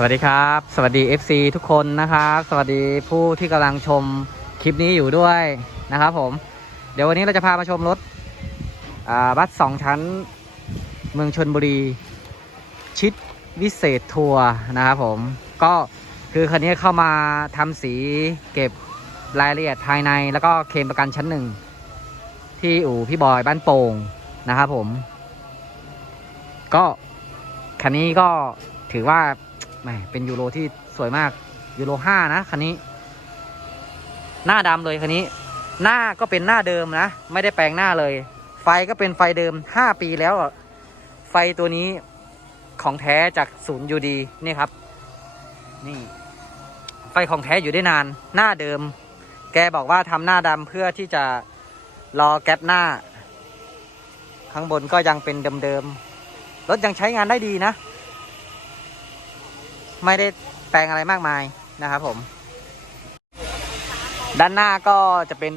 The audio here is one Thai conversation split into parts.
สวัสดีครับสวัสดี FC ทุกคนนะครับสวัสดีผู้ที่กำลังชมคลิปนี้อยู่ด้วยนะครับผมเดี๋ยววันนี้เราจะพามาชมรถบัส2ชั้นเมืองชลบุรีชิดวิเศษทัวร์นะครับผมก็คือคันนี้เข้ามาทำสีเก็บรายละเอียดภายในแล้วก็เคลมประกันชั้นหนึ่งที่อู่พี่บอยบ้านโป่งนะครับผมก็คันนี้ก็ถือว่าเป็นยูโรที่สวยมากยูโร5นะคันนี้หน้าดำเลยคันนี้หน้าก็เป็นหน้าเดิมนะไม่ได้แปลงหน้าเลยไฟก็เป็นไฟเดิม5 ปีแล้วไฟตัวนี้ของแท้จากศูนย์ยูดีนี่ครับนี่ไฟของแท้อยู่ได้นานหน้าเดิมแกบอกว่าทำหน้าดำเพื่อที่จะรอแก๊ปหน้าข้างบนก็ยังเป็นเดิมๆรถยังใช้งานได้ดีนะไม่ได้แปลงอะไรมากมายนะครับผมด้านหน้าก็จะเป็น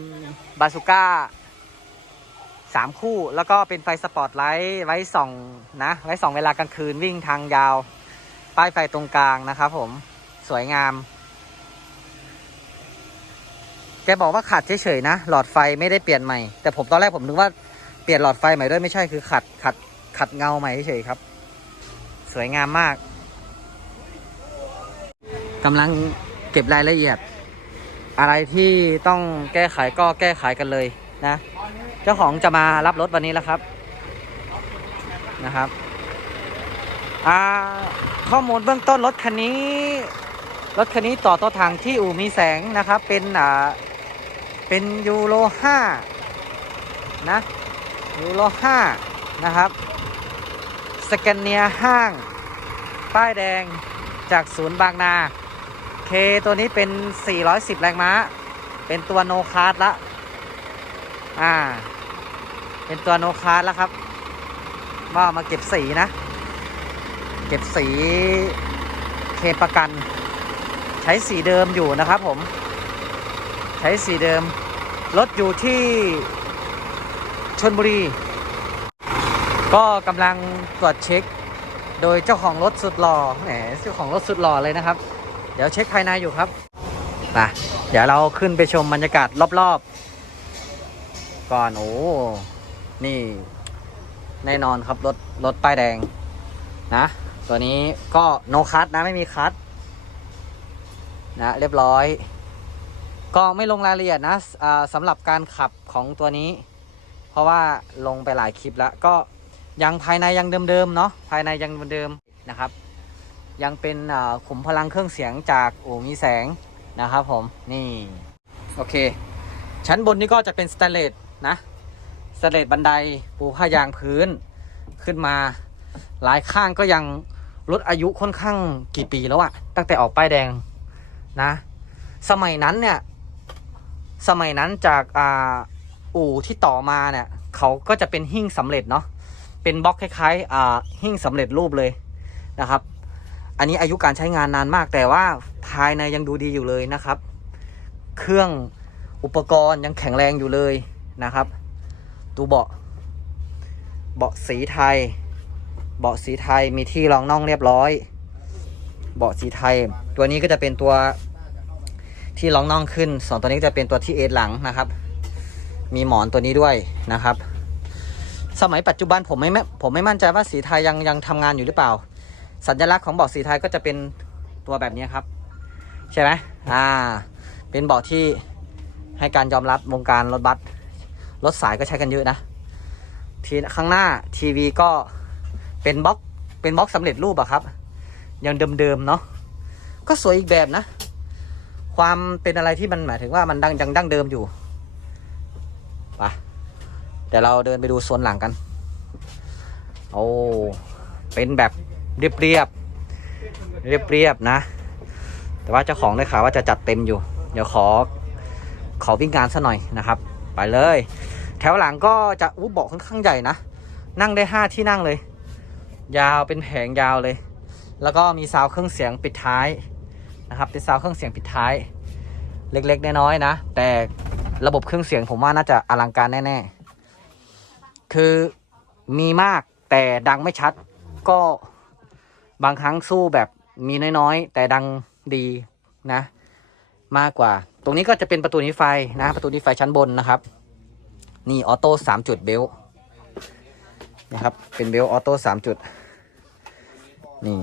บาซูก้า3 คู่แล้วก็เป็นไฟสปอตไลท์ไว้ส่องนะไว้ส่องเวลากลางคืนวิ่งทางยาวป้ายไฟตรงกลางนะครับผมสวยงามแกบอกว่าขัดเฉยๆนะหลอดไฟไม่ได้เปลี่ยนใหม่แต่ผมตอนแรกผมนึกว่าเปลี่ยนหลอดไฟใหม่ด้วยไม่ใช่คือขัดเงาใหม่เฉยๆครับสวยงามมากกำลังเก็บรายละเอียดอะไรที่ต้องแก้ไขก็แก้ไขกันเลยนะเจ้าของจะมารับรถวันนี้แล้วครับนะครับข้อมูลเบื้องต้นรถคันนี้ต่อตัวถังที่อู่มีแสงนะครับเป็นยูโร5นะยูโร5นะครับสแกนเนียห้างป้ายแดงจากศูนย์บางนาเคตัวนี้เป็น410 แรงม้าเป็นตัวโนคาร์ดละเป็นตัวโนคาร์ดแล้วครับว่ามาเก็บสีนะเก็บสีเคประกันใช้สีเดิมอยู่นะครับผมใช้สีเดิมรถอยู่ที่ชลบุรีก็กำลังตรวจเช็คโดยเจ้าของรถสุดหล่อเจ้าของรถสุดหล่อเลยนะครับเดี๋ยวเช็คภายในอยู่ครับเดี๋ยวเราขึ้นไปชมบรรยากาศรอบๆก่อนโอ้นี่แน่นอนครับรถป้ายแดงนะตัวนี้ก็โนคัทนะไม่มีคัทนะเรียบร้อยก็ไม่ลงรายละเอียดนะสำหรับการขับของตัวนี้เพราะว่าลงไปหลายคลิปแล้วก็ยังภายในยังเดิมๆเนาะภายในยังเดิมนะครับยังเป็นขุมพลังเครื่องเสียงจากอู่มีแสงนะครับผมนี่โอเคชั้นบนนี้ก็จะเป็นสแตนเลสนะสแตนเลสบันไดปูผ้ายางพื้นขึ้นมาหลายข้างก็ยังลดอายุค่อนข้างกี่ปีแล้วอะตั้งแต่ออกป้ายแดงนะสมัยนั้นจากอู่ที่ต่อมาเนี่ยเขาก็จะเป็นหิ้งสำเร็จเนาะเป็นบล็อกคล้ายๆหิ้งสำเร็จรูปเลยนะครับอันนี้อายุการใช้งานนานมากแต่ว่าภายในยังดูดีอยู่เลยนะครับเครื่องอุปกรณ์ยังแข็งแรงอยู่เลยนะครับตัวเบาะสีไทยมีที่รองน่องเรียบร้อยเบาะสีไทยตัวนี้ก็จะเป็นตัวที่รองน่องขึ้นส่วนตัวนี้ก็จะเป็นตัวที่เอหลังนะครับมีหมอนตัวนี้ด้วยนะครับสมัยปัจจุบันผมไม่มั่นใจว่าสีไทยยังทำงานอยู่หรือเปล่าสัญลักษณ์ของเบาะสีไทยก็จะเป็นตัวแบบนี้ครับใช่ไหมเป็นเบาะที่ให้การยอมรับวงการรถบัสรถสายก็ใช้กันเยอะนะทีข้างหน้าทีวีก็เป็นบล็อกสำเร็จรูปอะครับยังเดิมๆเนาะก็สวยอีกแบบนะความเป็นอะไรที่มันหมายถึงว่ามันยังดั้งเดิมอยู่ไปเดี๋ยวเราเดินไปดูโซนหลังกันโอ้เป็นแบบเรียบนะแต่ว่าเจ้าของได้ข่าวว่าจะจัดเต็มอยู่เดี๋ยวขอวิ่งงานซะหน่อยนะครับไปเลยแถวหลังก็จะเบาะค่อนข้างใหญ่นะนั่งได้5 ที่นั่งเลยยาวเป็นแผงยาวเลยแล้วก็มีซาวด์เครื่องเสียงปิดท้ายนะครับเป็นซาวด์เครื่องเสียงปิดท้ายเล็กๆน้อยๆนะแต่ระบบเครื่องเสียงผมว่าน่าจะอลังการแน่ๆคือมีมากแต่ดังไม่ชัดก็บางครั้งสู้แบบ มีน้อยๆแต่ดังดีนะ มากกว่าตรงนี้ก็จะเป็นประตูหนีไฟนะประตูหนีไฟชั้นบนนะครับนี่ออโต้3 จุดเบลนะครับเป็นเบลออโต้3 จุดนี่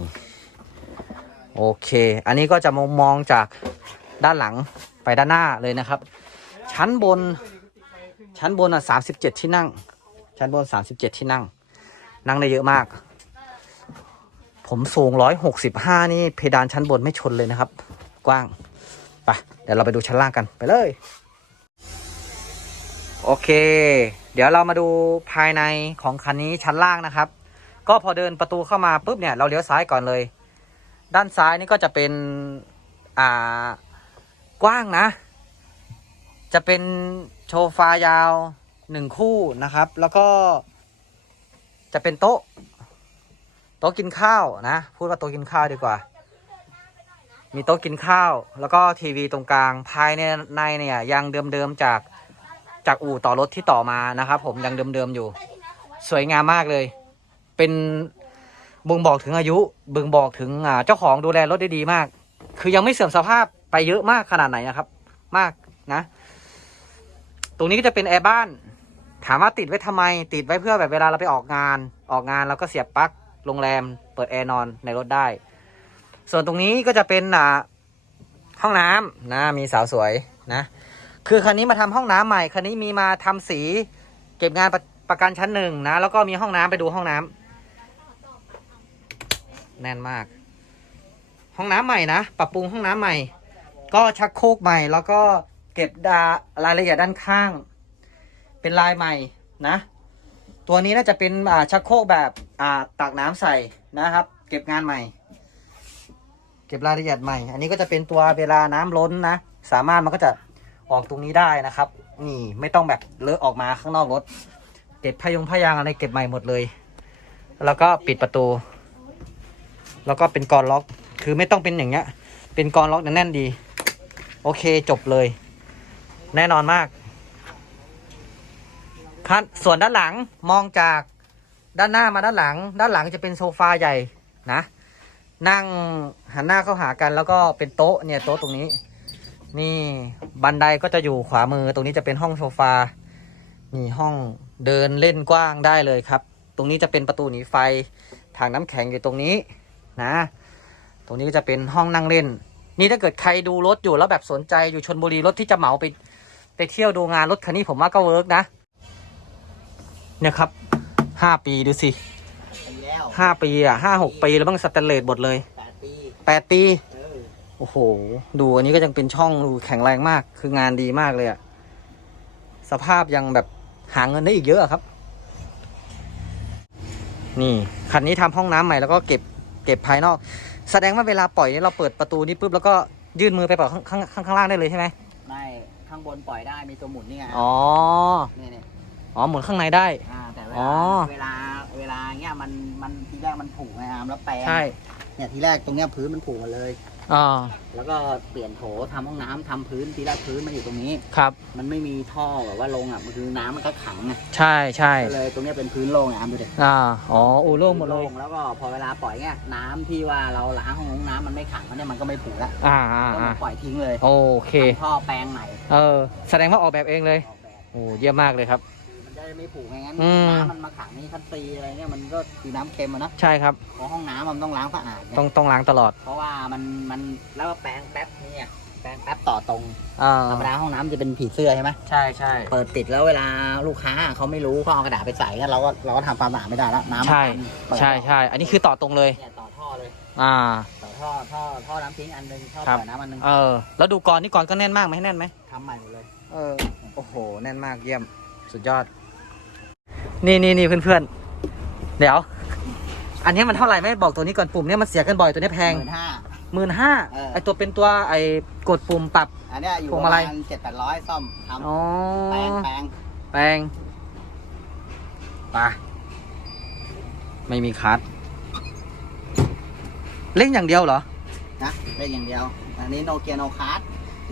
โอเคอันนี้ก็จะมองจากด้านหลังไปด้านหน้าเลยนะครับชั้นบนอ่ะ37 ที่นั่งชั้นบน37 ที่นั่งนั่งได้เยอะมากผมสูง165นี่เพดานชั้นบนไม่ชนเลยนะครับกว้างไปเดี๋ยวเราไปดูชั้นล่างกันไปเลยโอเคเดี๋ยวเรามาดูภายในของคันนี้ชั้นล่างนะครับก็พอเดินประตูเข้ามาปุ๊บเนี่ยเราเลี้ยวซ้ายก่อนเลยด้านซ้ายนี่ก็จะเป็นกว้างนะจะเป็นโซฟายาว1 คู่นะครับแล้วก็จะเป็นโต๊ะกินข้าวนะพูดว่าโต๊ะกินข้าวดีกว่ามีโต๊ะกินข้าวแล้วก็ทีวีตรงกลางภายในเนี่ยยังเดิมๆจากอู่ต่อรถที่ต่อมานะครับผมยังเดิมๆอยู่สวยงามมากเลยเป็นบ่งบอกถึงอายุบ่งบอกถึงเจ้าของดูแลรถได้ดีมากคือยังไม่เสื่อมสภาพไปเยอะมากขนาดไหนนะครับมากนะตรงนี้ก็จะเป็นแอร์บ้านถามว่าติดไว้ทำไมติดไว้เพื่อแบบเวลาเราไปออกงานเราก็เสียบปลั๊กโรงแรมเปิดแอร์นอนในรถได้ส่วนตรงนี้ก็จะเป็นห้องน้ำนะมีสาวสวยนะคือคันนี้มาทำห้องน้ำใหม่คันนี้มีมาทำสีเก็บงานประกันชั้น 1นะแล้วก็มีห้องน้ำไปดูห้องน้ำแน่นมากห้องน้ำใหม่นะปรับปรุงห้องน้ำใหม่ก็ชักโครกใหม่แล้วก็เก็บรายละเอียดด้านข้างเป็นลายใหม่นะตัวนี้น่าจะเป็นชักโครกแบบตักน้ำใส่นะครับเก็บงานใหม่เก็บรายละเอียดใหม่อันนี้ก็จะเป็นตัวเวลาน้ำล้นนะสามารถมันก็จะออกตรงนี้ได้นะครับนี่ไม่ต้องแบบเลอะออกมาข้างนอกรถเก็บพยางอะไรเก็บใหม่หมดเลยแล้วก็ปิดประตูแล้วก็เป็นกรล็อกคือไม่ต้องเป็นอย่างเงี้ยเป็นกรล็อกแน่นดีโอเคจบเลยแน่นอนมากครับส่วนด้านหลังมองจากด้านหน้ามาด้านหลังจะเป็นโซฟาใหญ่นะนั่งหันหน้าเข้าหากันแล้วก็เป็นโต๊ะเนี่ยโต๊ะตรงนี้นี่บันไดก็จะอยู่ขวามือตรงนี้จะเป็นห้องโซฟานี่ห้องเดินเล่นกว้างได้เลยครับตรงนี้จะเป็นประตูหนีไฟถังน้ำแข็งอยู่ตรงนี้นะตรงนี้ก็จะเป็นห้องนั่งเล่นนี่ถ้าเกิดใครดูรถอยู่แล้วแบบสนใจอยู่ชลบุรีรถที่จะเหมาไปเที่ยวดูงานรถคันนี้ผมว่าก็เวิร์กนะเนี่ยครับ5 ปีดูสิ5 ปี5-6 ปีแล้วบ้างสแตนเลสหมดเลย8 ปีโอ้โหดูอันนี้ก็ยังเป็นช่องดูแข็งแรงมากคืองานดีมากเลยสภาพยังแบบหาเงินได้อีกเยอะครับนี่คันนี้ทำห้องน้ำใหม่แล้วก็เก็บภายนอกแสดงว่าเวลาปล่อยนี่เราเปิดประตูนี้ปุ๊บแล้วก็ยื่นมือไปปล่อยข้างล่างได้เลยใช่ไหมไม่ข้างบนปล่อยได้มีตัวหมุนนี่ไงอ๋อนี่อ๋อหมุนข้างในได้แต่เวลาเงี้ยมันทีแรกมันผุไงแล้วแปลงใช่เนี่ยทีแรกตรงเนี้ยพื้นมันผุมาเลยแล้วก็เปลี่ยนโถทำห้องน้ำทำพื้นทีแรกพื้นมันอยู่ตรงนี้ครับมันไม่มีท่อแบบว่าลงมันคือน้ำมันก็ขังไงใช่ก็เลยตรงเนี้ยเป็นพื้นโล่งดูดิอ๋อโล่งหมดเลยแล้วก็พอเวลาปล่อยเงี้ยน้ำที่ว่าเราล้างห้องน้ำมันไม่ขังเนี่ยมันก็ไม่ผุแล้วก็ปล่อยทิ้งเลยโอเคท่อแปลงใหม่แสดงว่าออกแบบเองเลยโอ้เยี่ยมมากเลยครับไม่ผูกไงงั้นน้ำมันมาขังนี่คันซีอะไรเนี่ยมันก็คือน้ำเค็มนะใช่ครับเพราะห้องน้ำมันต้องล้างสะอาดต้องล้างตลอดเพราะว่ามันแล้วก็แปรงแป๊บนี่แปรงแป๊บต่อตรงธรรมดาห้องน้ำจะเป็นผีเสื้อใช่ไหมใช่เปิดติดแล้วเวลาลูกค้าเขาไม่รู้เขาเอากระดาษไปใส่เราก็ทำความสะอาดไม่ได้แล้วน้ำใช่อันนี้คือต่อตรงเลยต่อท่อเลยต่อท่อน้ำทิ้งอันนึงท่อปล่อยน้ำอันนึงแล้วดูกรนี่กรก็แน่นมากไหมแน่นไหมทำใหม่หมดเลยโอ้โหแน่นมากเยี่ยมสุดยอดนี่เพื่อนๆเดี๋ยวอันนี้มันเท่าไหร่ไม่บอกตัวนี้ก่อนปุ่มเนี่ยมันเสียกันบ่อยตัวนี้แพง15,000ไอตัวเป็นตัวไอกดปุ่มปรับอันนี้อยู่ประมาณ700-800ซ่อมทำแปลงไปไม่มีคัสเล่นอย่างเดียวเหรอนะเล่นอย่างเดียวอันนี้โนเกียโนคาร์ด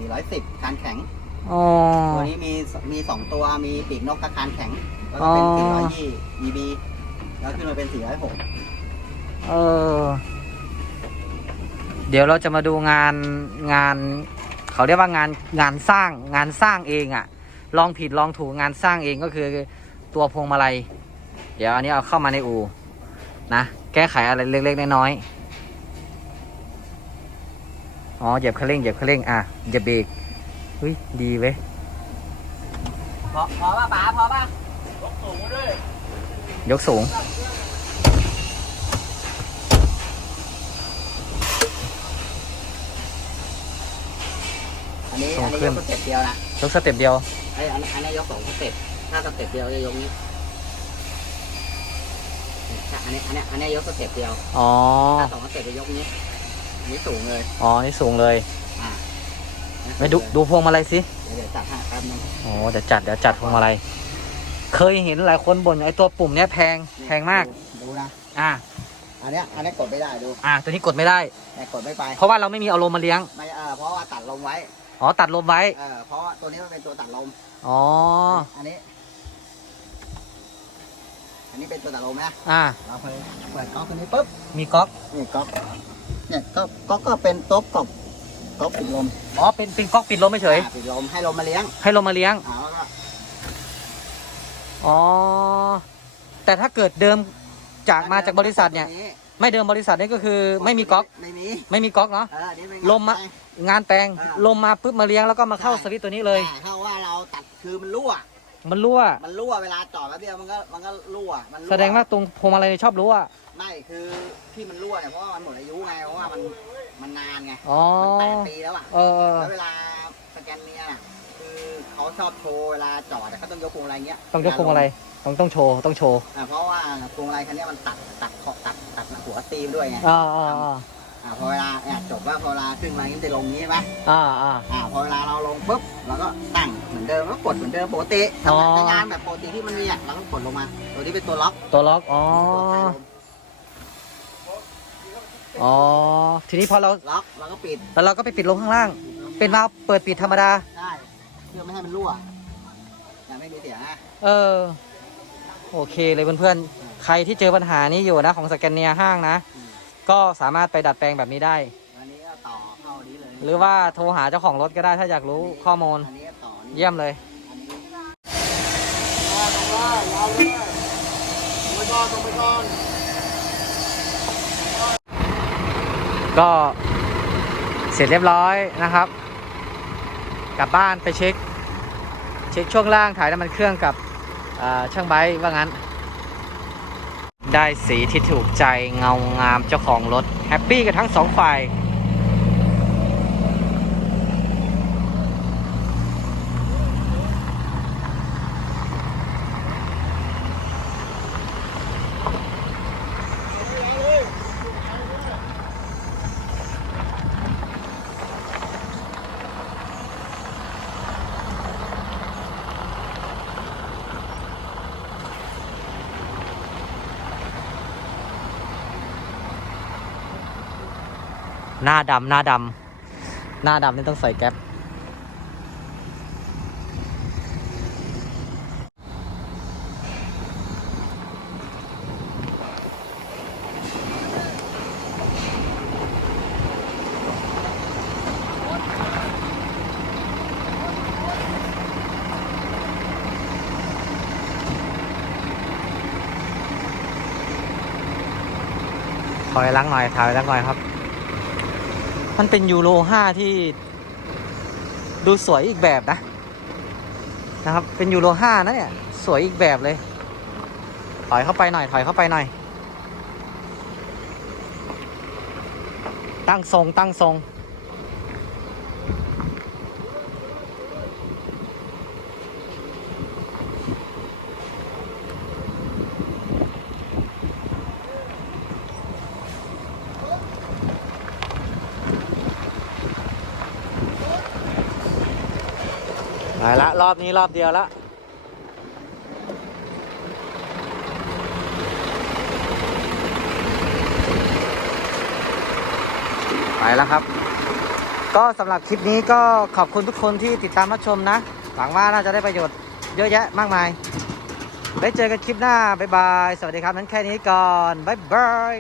410คานแข็งตัวนี้มี2ตัวมีปีกนกกับคานแข็งแล้วก็เป็น420 EB แล้วขึ้นมาเป็น406 เดี๋ยวเราจะมาดูงานเขาเรียกว่างานสร้างเองอะลองผิดลองถูกงานสร้างเองก็คือตัวพวงมาลัยเดี๋ยวอันนี้เอาเข้ามาในอู่นะแก้ไขอะไรเล็กๆน้อยๆอ๋อเหยียบคันเร่งอ่ะเหยียบเบรกเฮ้ยดีเว้ย พอป่ะป๋าพอป่ะ ยกสูง อันนี้ ส่ง ย ขึ้น กสเต็ปเดียวนะ ยกสเต็ปเดียว อันนี้ยก2สเต็ปถ้าสเต็ปเดียวจะยกนี้อันนี้ยกสเต็ปเดียว อ๋อ ถ้า2สเต็ปจะยกนี้อันนี้สูงเลย อ๋อนี่สูงเลย อ่า ไม่ดูพวงมาลัยสิ เดี๋ยวจัดให้แป๊บนึง โอ้เดี๋ยวจัดพวงมาลัยเคยเห็นหลายคนบ่นไอ้ตัวปุ่มเนี้ยแพงมาก ดูนะ อ่ะ อันนี้กดไม่ได้ดู ตัวนี้กดไม่ได้ แต่กดไม่ไป เพราะว่าเราไม่มีเอาลมมาเลี้ยง ไม่เพราะว่าตัดลมไว้ อ๋อตัดลมไว้ เพราะว่าตัวนี้มันเป็นตัวตัดลม อ๋อ อันนี้เป็นตัวตัดลมนะ เราเปิดก๊อกตัวนี้ปุ๊บ มีก๊อก นี่ก๊อกเนี่ยก๊อกก็เป็นโต๊ะก๊อกปิดลม อ๋อเป็นก๊อกปิดลมไม่เฉย ปิดลมให้ลมมาเลี้ยง ให้ลมมาเลี้ยง แล้วก็ อ๋อแต่ถ้าเกิดเดิมมาจากบริษัทเนี่ยไม่เดิมบริษัทนี่ก็คือไม่มีก๊อก ไม่มีก๊อกเนาะ นี่เป็น ลมงานแปลงลมมาปุ๊บมาเลี้ยงแล้วก็มาเข้าสวิตช์ตัวนี้เลย ถ้าว่าเราตัดคือมันรั่ว มันรั่ว เวลาจอดแล้วเดียวมันก็รั่วมันรั่ว แสดงว่าตรงพวงมาลัยชอบรั่ว ไม่คือที่มันรั่วเนี่ยเพราะว่ามันหมดอายุไงเพราะว่ามันนานไง อ๋อ มัน8 ปีแล้วอ่ะ แล้วเวลาสแกนเนียร์คือเขาชอบโชว์เวลาจอดเขาต้องยกพวงมาลัยเงี้ย ต้องยกพวงมาลัยต้องโชว์เพราะว่าพวงมาลัยคันนี้มันตัดหัวตีมด้วยไงพอเวลาจบว่าพอเวลาขึ้นมานี่จะลงนี้ใช่ไหมพอเวลาเราลงปุ๊บเราก็ตั้งเหมือนเดิมแล้วกดเหมือนเดิมปกติทำงานแบบปกติที่มันมีเราก็กดลงมาตัวนี้เป็นตัวล็อก อ๋ออ๋อทีนี้พอเรา ล็อกเราก็ปิด แล้วเราก็ไปปิดลงข้างล่างเป็นวาล์วเปิดปิดธรรมดา ใช่เพื่อไม่ให้มันรั่วอย่าไม่มีเสียงโอเคเลยเพื่อนๆใครที่เจอปัญหานี้อยู่นะของสแกนเนียห้างนะก็สามารถไปดัดแปลงแบบนี้ได้ อันนี้ก็ต่อเข้านี้เลย หรือว่าโทรหาเจ้าของรถก็ได้ถ้าอยากรู้ข้อมูล อันนี้ต่อนี่ เยี่ยมเลยก็เสร็จเรียบร้อยนะครับ กลับบ้านไปเช็คช่วงล่างถ่ายน้ำมันเครื่องกับช่างไบค์ว่างั้น ได้สีที่ถูกใจเงางามเจ้าของรถแฮปปี้กันทั้งสองฝ่ายหน้าดำนี่ต้องใส่แก๊ปถอยล้างหน่อยครับมันเป็นยูโร5ที่ดูสวยอีกแบบนะครับเป็นยูโร5นะเนี่ยสวยอีกแบบเลยถอยเข้าไปหน่อยตั้งทรงไปละรอบนี้รอบเดียวละไปแล้วครับก็สำหรับคลิปนี้ก็ขอบคุณทุกคนที่ติดตามรับชมนะหวังว่าน่าจะได้ประโยชน์เยอะแยะมากมายไว้เจอกันคลิปหน้าบ๊ายบายสวัสดีครับนั้นแค่นี้ก่อนบ๊ายบาย